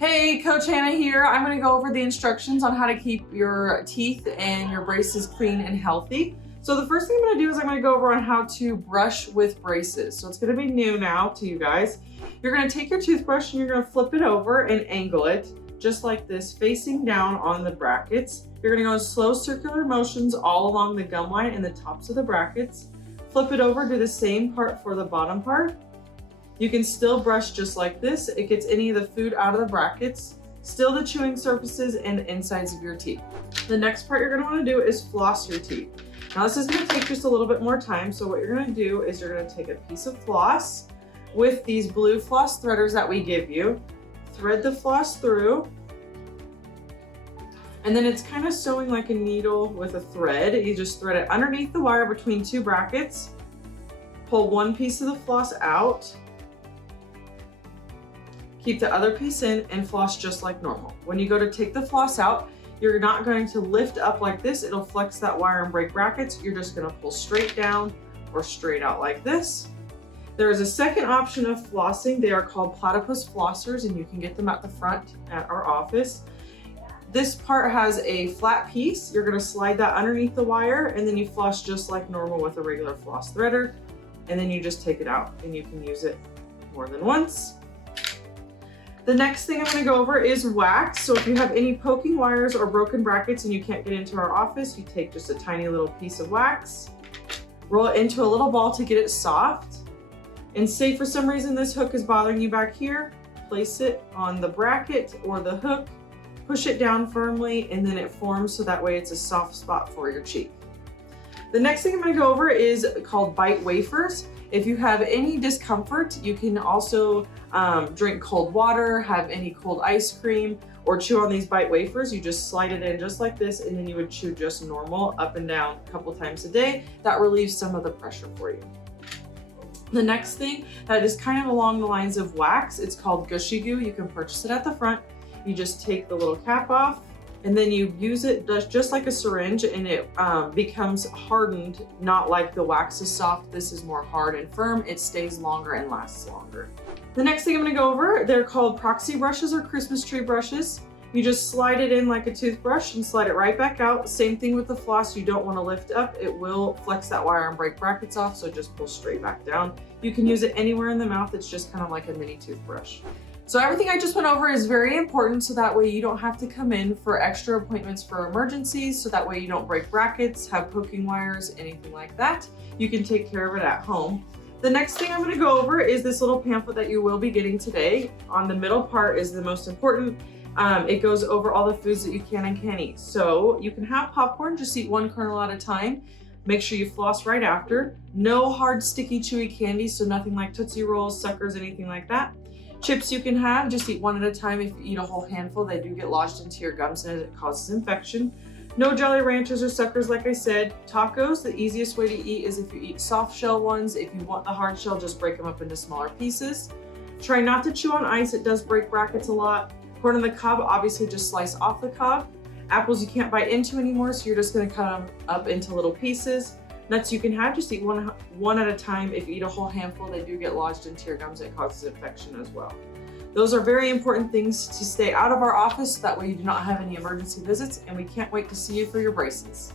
Hey, Coach Hanna here. I'm going to go over the instructions on how to keep your teeth and your braces clean and healthy. So the first thing I'm going to do is I'm going to go over on how to brush with braces. So it's going to be new now to you guys. You're going to take your toothbrush and you're going to flip it over and angle it just like this, facing down on the brackets. You're going to go in slow circular motions all along the gum line and the tops of the brackets. Flip it over, do the same part for the bottom part. You can still brush just like this. It gets any of the food out of the brackets, still the chewing surfaces and the insides of your teeth. The next part you're going to want to do is floss your teeth. Now this is going to take just a little bit more time, so what you're going to do is you're going to take a piece of floss with these blue floss threaders that we give you, thread the floss through, and then it's kind of sewing like a needle with a thread. You just thread it underneath the wire between two brackets, pull one piece of the floss out, keep the other piece in, and floss just like normal. When you go to take the floss out, you're not going to lift up like this. It'll flex that wire and break brackets. You're just gonna pull straight down or straight out like this. There is a second option of flossing. They are called platypus flossers, and you can get them at the front at our office. This part has a flat piece. You're gonna slide that underneath the wire, and then you floss just like normal with a regular floss threader, and then you just take it out, and you can use it more than once. The next thing I'm going to go over is wax. So if you have any poking wires or broken brackets and you can't get into our office, you take just a tiny little piece of wax, roll it into a little ball to get it soft, and say for some reason this hook is bothering you back here, place it on the bracket or the hook, push it down firmly, and then it forms so that way it's a soft spot for your cheek. The next thing I'm going to go over is called bite wafers. If you have any discomfort, you can also drink cold water, have any cold ice cream, or chew on these bite wafers. You just slide it in just like this, and then you would chew just normal up and down a couple times a day. That relieves some of the pressure for you. The next thing that is kind of along the lines of wax, it's called gushy goo. You can purchase it at the front. You just take the little cap off, and then you use it just like a syringe, and it becomes hardened, not like the wax is soft. This is more hard and firm. It stays longer and lasts longer. The next thing I'm gonna go over, they're called Proxy Brushes or Christmas tree brushes. You just slide it in like a toothbrush and slide it right back out. Same thing with the floss. You don't wanna lift up. It will flex that wire and break brackets off, so just pull straight back down. You can use it anywhere in the mouth. It's just kind of like a mini toothbrush. So everything I just went over is very important, so that way you don't have to come in for extra appointments for emergencies, so that way you don't break brackets, have poking wires, anything like that. You can take care of it at home. The next thing I'm going to go over is this little pamphlet that you will be getting today. On the middle part is the most important. It goes over all the foods that you can and can't eat. So you can have popcorn, just eat one kernel at a time. Make sure you floss right after. No hard, sticky, chewy candy, so nothing like Tootsie Rolls, suckers, anything like that. Chips you can have, just eat one at a time. If you eat a whole handful, they do get lodged into your gums and it causes infection. No Jolly Ranchers or suckers, like I said. Tacos, the easiest way to eat is if you eat soft shell ones. If you want the hard shell, just break them up into smaller pieces. Try not to chew on ice, it does break brackets a lot. Corn on the cob, obviously just slice off the cob. Apples you can't bite into anymore, so you're just gonna cut them up into little pieces. Nuts you can have, just eat one at a time. If you eat a whole handful, they do get lodged into your gums. It causes infection as well. Those are very important things to stay out of our office, so that way you do not have any emergency visits, and we can't wait to see you for your braces.